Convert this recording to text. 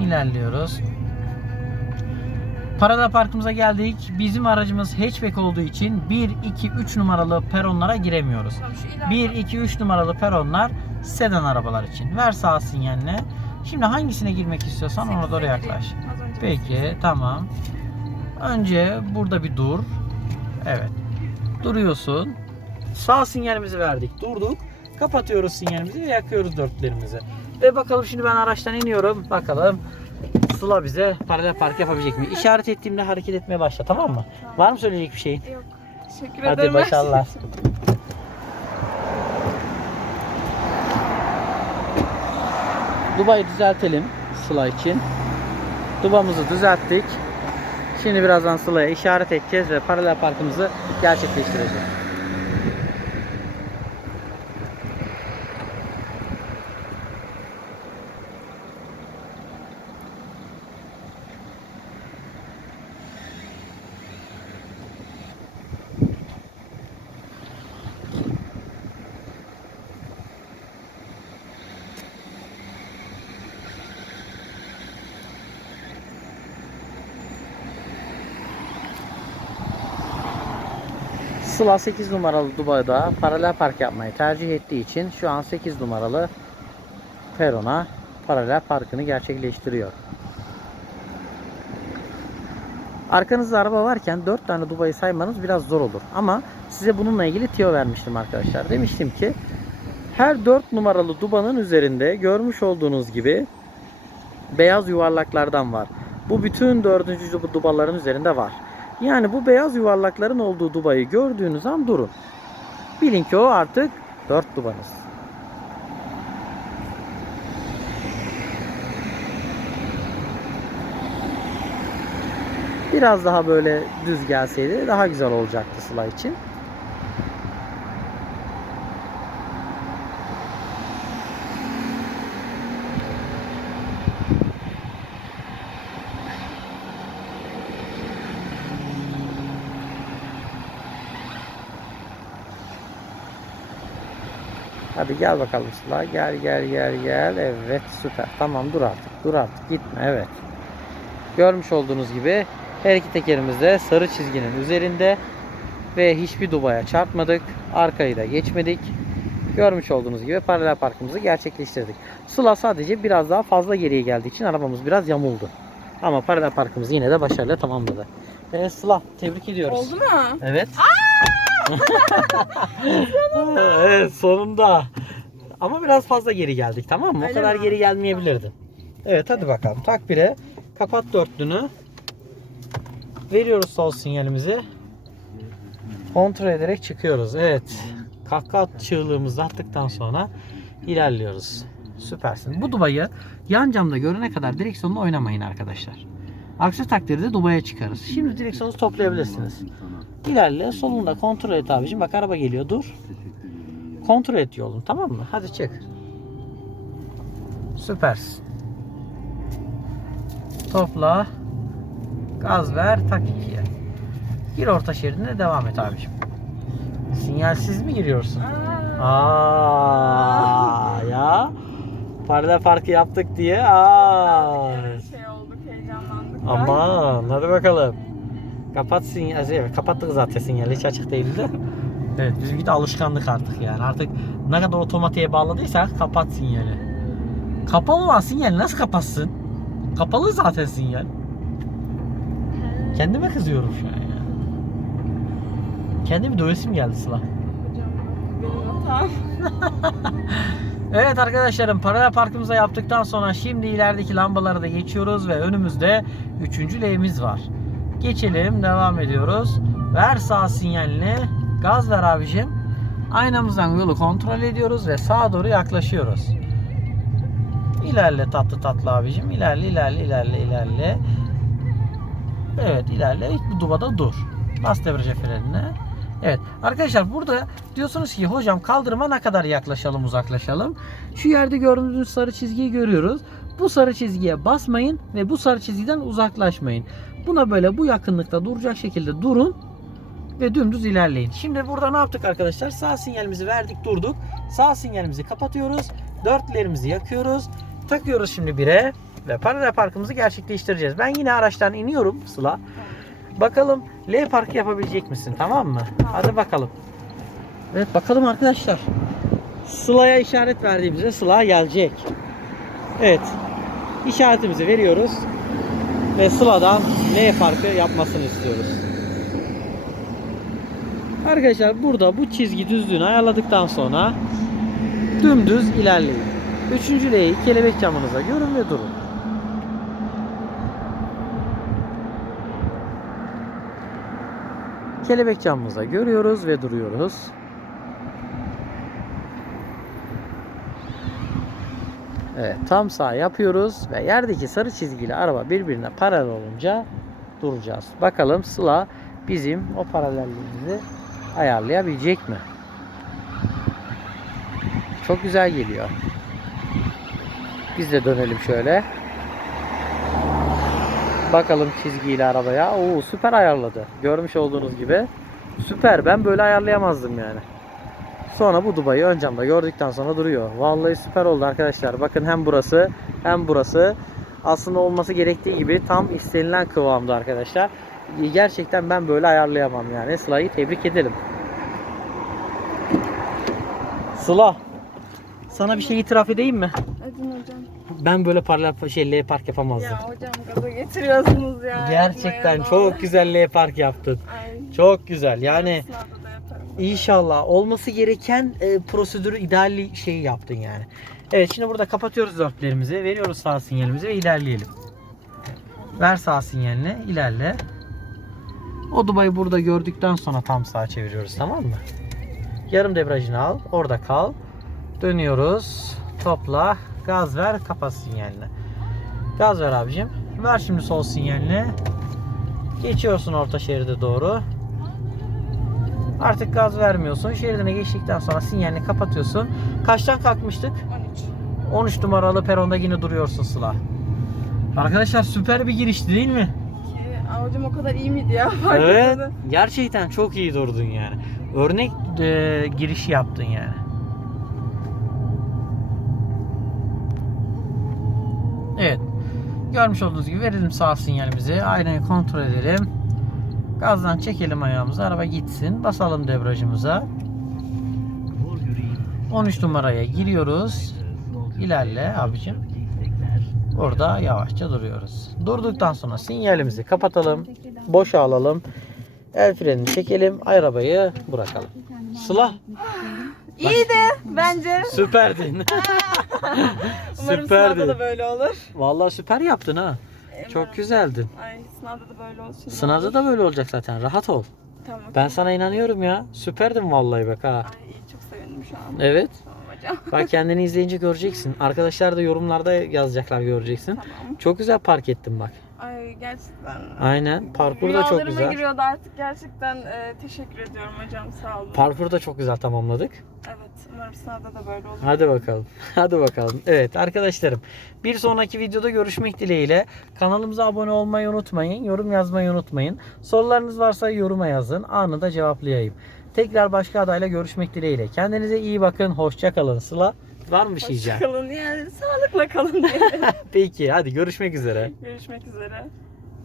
İlerliyoruz. Paralel parkımıza geldik. Bizim aracımız hatchback olduğu için 1, 2, 3 numaralı peronlara giremiyoruz. Tamam, şu ileride. 1, 2, 3 numaralı peronlar sedan arabalar için. Ver sağ sinyaline. Şimdi hangisine girmek istiyorsan ona doğru yaklaş. Peki tamam. Önce burada bir dur. Evet. Duruyorsun. Sağ sinyalimizi verdik. Durduk. Kapatıyoruz sinyalimizi ve yakıyoruz dörtlerimizi. Ve bakalım şimdi ben araçtan iniyorum. Bakalım Sıla bize paralel park yapabilecek mi? İşaret ettiğimde hareket etmeye başla tamam mı? Tamam. Var mı söyleyecek bir şeyin? Yok. Teşekkür Hadi ederim. başarılar. Dubai'yi düzeltelim Sıla için. Dubamızı düzelttik. Şimdi birazdan Sıla'ya işaret edeceğiz ve paralel parkımızı gerçekleştireceğiz. Sıla 8 numaralı Dubai'da paralel park yapmayı tercih ettiği için şu an 8 numaralı perona paralel parkını gerçekleştiriyor. Arkanızda araba varken 4 tane Dubai saymanız biraz zor olur. Ama size bununla ilgili tiyo vermiştim arkadaşlar. Demiştim ki her 4 numaralı dubanın üzerinde görmüş olduğunuz gibi beyaz yuvarlaklardan var. Bu bütün dördüncü dub- dubaların üzerinde var. Yani bu beyaz yuvarlakların olduğu dubayı gördüğünüz an durun. Bilin ki o artık 4 dubanız. Biraz daha böyle düz gelseydi daha güzel olacaktı Sıla için. Hadi gel bakalım Sıla. Gel gel gel gel. Evet süper. Tamam dur artık. Dur artık. Gitme. Evet. Görmüş olduğunuz gibi her iki tekerimiz de sarı çizginin üzerinde ve hiçbir dubaya çarpmadık. Arkayı da geçmedik. Görmüş olduğunuz gibi paralel parkımızı gerçekleştirdik. Sıla sadece biraz daha fazla geriye geldiği için arabamız biraz yamuldu. Ama paralel parkımızı yine de başarıyla tamamladı. Evet Sıla tebrik ediyoruz. Oldu mu? Evet. Evet sonunda. Ama biraz fazla geri geldik tamam mı? o Öyle kadar mi? geri gelmeyebilirdin. Evet hadi bakalım. Tak bire. Kapat dörtlünü. Veriyoruz sol sinyalimizi. Kontrol ederek çıkıyoruz. Evet. Kahkaha çığlığımızı attıktan sonra ilerliyoruz. Süpersin. Bu dubayı yan camda görene kadar direksiyonla oynamayın arkadaşlar. Aksi takdirde dubaya çıkarız. Şimdi direksiyonu toplayabilirsiniz. İlerle solunda kontrol et abicim. Bak araba geliyor dur. Kontrol et yolunu tamam mı? Hadi çık. Süpersin. Topla. Gaz ver tak ikiye. Gir orta şeridine devam et abicim. Sinyalsiz mi giriyorsun? Aa. Aa ya. Paralel farkı yaptık diye. Aa. Şey. Aman hadi bakalım. Kapat sinyal. Evet, kapattık zaten sinyali hiç açık değildi. Evet bizimki de alışkanlık artık yani. Artık ne kadar otomatiğe bağladıysak kapat sinyali. Kapalı olan sinyal nasıl kapatsın? Kapalı zaten sinyal. Kendime kızıyorum şu an ya. Kendimi dövesim geldi Sıla. Hocam benim hatam. Evet arkadaşlarım paralel parkımıza yaptıktan sonra şimdi ilerideki lambaları da geçiyoruz ve önümüzde üçüncü L'miz var. Geçelim devam ediyoruz. Ver sağ sinyalini. Gaz ver abicim. Aynamızdan yolu kontrol ediyoruz ve sağa doğru yaklaşıyoruz. İlerle tatlı tatlı abicim. İlerle ilerle ilerle ilerle. Evet ilerle. Bu dubada dur. Bas debriyaja frenine. Evet arkadaşlar burada diyorsunuz ki hocam kaldırıma ne kadar yaklaşalım uzaklaşalım. Şu yerde gördüğünüz sarı çizgiyi görüyoruz. Bu sarı çizgiye basmayın ve bu sarı çizgiden uzaklaşmayın. Buna böyle bu yakınlıkta duracak şekilde durun ve dümdüz ilerleyin. Şimdi burada ne yaptık arkadaşlar? Sağ sinyalimizi verdik durduk. Sağ sinyalimizi kapatıyoruz. Dörtlerimizi yakıyoruz. Takıyoruz şimdi bire. ve paralel parkımızı gerçekleştireceğiz. Ben yine araçtan iniyorum Sıla. Bakalım L parkı yapabilecek misin tamam mı? Tamam. Hadi bakalım. Evet bakalım arkadaşlar. Sıla'ya işaret verdiğimizde Sıla gelecek. Evet. İşaretimizi veriyoruz. Ve Sıla'dan L parkı yapmasını istiyoruz. Arkadaşlar burada bu çizgi düzlüğünü ayarladıktan sonra dümdüz ilerleyin. Üçüncü L'yi kelebek camınıza görün ve durun. Kelebek camımıza görüyoruz ve duruyoruz. Evet tam sağ yapıyoruz ve yerdeki sarı çizgiyle araba birbirine paralel olunca duracağız. Bakalım Sıla bizim o paralelliğimizi ayarlayabilecek mi? Çok güzel geliyor. Biz de dönelim şöyle. Bakalım çizgiyle arabaya. Oo süper ayarladı. Görmüş olduğunuz gibi. Süper. Ben böyle ayarlayamazdım yani. Sonra bu Dubai'yi ön camda gördükten sonra duruyor. Vallahi süper oldu arkadaşlar. Bakın hem burası hem burası aslında olması gerektiği gibi tam istenilen kıvamda arkadaşlar. Gerçekten ben böyle ayarlayamam yani. Sıla'yı tebrik edelim. Sıla. Sana bir şey itiraf edeyim mi? Edin hocam. Ben böyle paralel şey L park yapamazdım. Ya hocam gaza getiriyorsunuz ya. Gerçekten çok güzel L park yaptın. Ay. Çok güzel. Yani inşallah olması gereken e, prosedürü ideal şeyi yaptın yani. Evet şimdi burada kapatıyoruz dörtlerimizi. Veriyoruz sağ sinyalimizi ve ilerleyelim. Ver sağ sinyalini ilerle. O Dubai burada gördükten sonra tam sağa çeviriyoruz tamam mı? Yarım debriyajını al. Orada kal. Dönüyoruz. Topla. Gaz ver. Kapat sinyalini. Gaz ver abicim. Ver şimdi sol sinyalini. Geçiyorsun orta şeride doğru. Artık gaz vermiyorsun. Şeridine geçtikten sonra sinyalini kapatıyorsun. Kaçtan kalkmıştık? 13. 13 numaralı peronda yine duruyorsun Sıla. Arkadaşlar süper bir girişti değil mi? Hocam o kadar iyi miydi ya? Fark Evet. Gerçekten çok iyi durdun yani. Örnek e, girişi yaptın yani. Görmüş olduğunuz gibi verelim sağ sinyalimizi. Aynayı kontrol edelim. Gazdan çekelim ayağımızı. Araba gitsin. Basalım debriyajımıza. 13 numaraya giriyoruz. İlerle abicim. Orada yavaşça duruyoruz. Durduktan sonra sinyalimizi kapatalım. Boşa alalım. El frenini çekelim. Arabayı bırakalım. Sıla İyiydi bence. süperdin. Umarım Süperdin. sınavda da böyle olur. Vallahi süper yaptın ha. Çok güzeldin. Ay sınavda da böyle olsun. Sınavda da böyle olacak zaten. Rahat ol. Tamam. Ben sana inanıyorum ya. Süperdin vallahi bak ha. Ay çok sevindim şu an. Evet. Tamam hocam. Bak kendini izleyince göreceksin. Arkadaşlar da yorumlarda yazacaklar göreceksin. Tamam. Çok güzel park ettin bak. Ay gerçekten. Aynen. Parkur da çok güzel. giriyordu artık gerçekten e, teşekkür ediyorum hocam sağ olun. Parkur da çok güzel tamamladık. evet umarım sınavda da böyle olur. Hadi bakalım. Hadi bakalım. Evet arkadaşlarım. Bir sonraki videoda görüşmek dileğiyle. Kanalımıza abone olmayı unutmayın. Yorum yazmayı unutmayın. Sorularınız varsa yoruma yazın. Anında cevaplayayım. Tekrar başka adayla görüşmek dileğiyle. Kendinize iyi bakın. Hoşça kalın. Sıla var mı bir şey diyeceğim? Hoşçakalın yani sağlıkla kalın diye. Peki hadi görüşmek üzere. Görüşmek üzere.